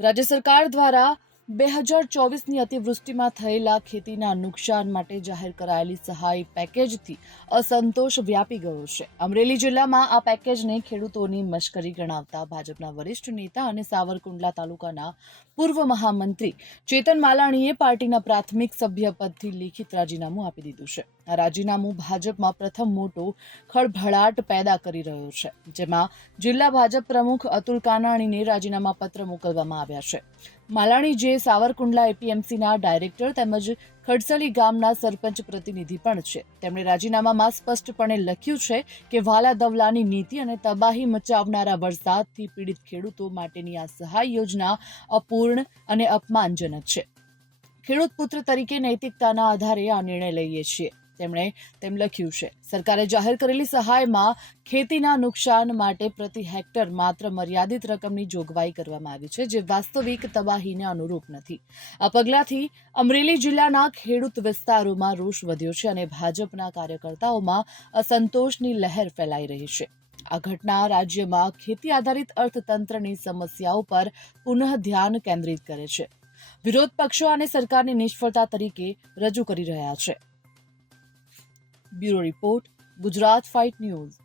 રાજ્ય સરકાર દ્વારા બે હજાર ચોવીસની અતિવૃષ્ટિમાં થયેલા ખેતીના નુકસાન માટે જાહેર કરાયેલી સહાય પેકેજથી અસંતોષ વ્યાપી ગયો છે. અમરેલી જિલ્લામાં આ પેકેજને ખેડૂતોની મશ્કરી ગણાવતા ભાજપના વરિષ્ઠ નેતા અને સાવરકુંડલા તાલુકાના પૂર્વ મહામંત્રી ચેતન માલાણીએ પાર્ટીના પ્રાથમિક સભ્ય પદથી લેખિત રાજીનામું આપી દીધું છે. આ રાજીનામું ભાજપમાં પ્રથમ મોટો ખળભળાટ પેદા કરી રહ્યો છે, જેમાં જિલ્લા ભાજપ પ્રમુખ અતુલ કાનાણીને રાજીનામા પત્ર મોકલવામાં આવ્યા છે. માલાણી જે સાવરકુંડલા એપીએમસીના ડાયરેક્ટર તેમજ ખડસલી ગામના સરપંચ પ્રતિનિધિ પણ છે. તેમણે રાજીનામામાં સ્પષ્ટપણે લખ્યું છે કે વાલા દવલાની નીતિ અને તબાહી મચાવનારા વરસાદથી પીડિત ખેડૂતો માટેની આ સહાય યોજના અપૂર્ણ અને અપમાનજનક છે. ખેડૂત પુત્ર તરીકે નૈતિકતાના આધારે આ નિર્ણય લઈએ છીએ. તેમણે તેમ લખ્યું છે. સરકારે જાહેર કરેલી સહાયમાં ખેતીના નુકસાન માટે પ્રતિ હેક્ટર માત્ર મર્યાદિત રકમની જોગવાઈ કરવામાં આવી છે, જે વાસ્તવિક તબાહીને અનુરૂપ નથી. આ પગલાંથી અમરેલી જિલ્લાના ખેડૂત વિસ્તારોમાં રોષ વધ્યો છે અને ભાજપના કાર્યકર્તાઓમાં અસંતોષની લહેર ફેલાઈ રહી છે. આ ઘટના રાજ્યમાં ખેતી આધારિત અર્થતંત્રની સમસ્યાઓ પર પુનઃ ધ્યાન કેન્દ્રિત કરે છે. વિરોધ પક્ષો આને સરકારની નિષ્ફળતા તરીકે રજૂ કરી રહ્યા છે. Bureau Report, Gujarat Fight News.